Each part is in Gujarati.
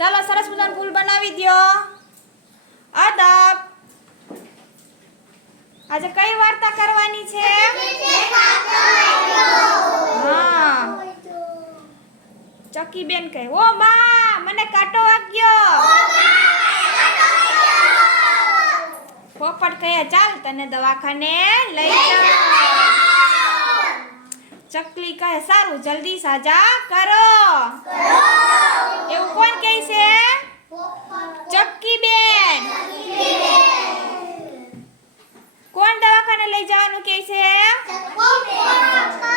ચાલો સરસ મજાનું ફૂલ બનાવી દ્યો. અદબ આજે કઈ વાર્તા કરવાની છે? હા. ચકી બેન કહે, ઓ માં, મને કાંટો વાગ્યો પોપટ કહે, ચાલ તને દવાખાને લઈ જા ચકલી કહે સારું જલ્દી સાજા કરો. એવું કોણ કહે છે? ચક્કી બેન કોણ દવાખાને લઈ જવાનું કહે છે?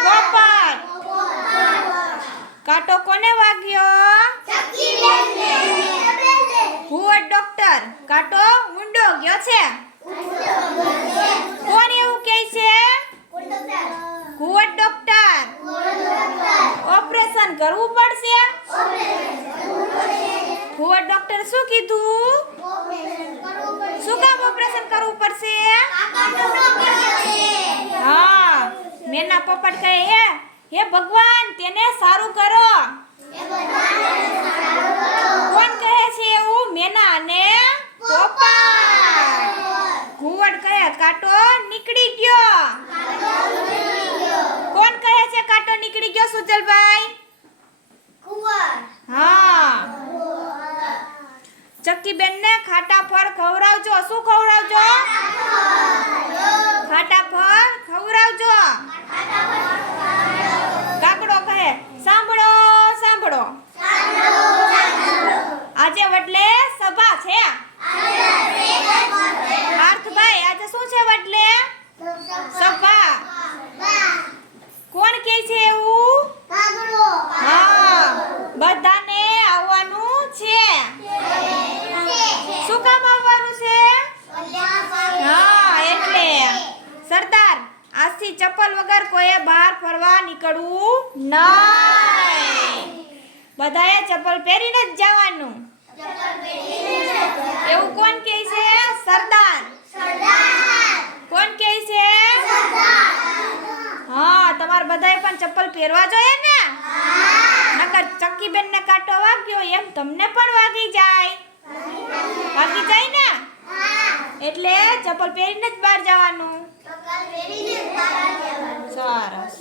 પોપટ. કાંટો કોને વાગ્યો? ભુવટ ડોક્ટર. કાંટો ઊંડો ગયો છે કોણ એવું કહે છે ભુવટ ડોક્ટર ઓપરેશન કરવું પડશે ભુવટ ડોક્ટર શું કીધું? શું કામ ઓપરેશન કરવું પડશે? હા, મેના પોપટ કહે, હે હે ભગવાન, તેને સારું કરો. કોણ કહે છે એવું? મેના અને પોપટ. ઘુવડ કહે, કાંટો નીકળી ગયો કોણ કહે છે કાંટો નીકળી ગયો સુજલભાઈ હા ચક્કીબેન ને ખાટા ફળ ખવડાવજો. શું ખવડાવજો ખાટા ફળ ખવડાવજો કાકડો કહે સાંભળો સાંભળો આજે વડલે સભા છે પાર્થભાઈ આજે શું છે વડલે સભા કોણ કહે છે એવું હા બધાને આવવાનું છે શું કામ આવવાનું છે હા એટલે સરદાર આજથી ચપ્પલ વગર કોઈએ બહાર ફરવા નીકળવું નહીં. બધાએ ચપ્પલ પહેરીને જ જવાનું. એવું કોણ કહે છે? સરદાર. કોણ કહે છે? હા તમારે બધાએ પણ ચપ્પલ પહેરવા જોઈએ ને? નકર ચક્કીબેન ને કાંટો વાગ્યો એમ તમને પણ વાગી જાય વાગી જાય ને એટલે ચપ્પલ પહેરીને જ બહાર જવાનું. સરસ.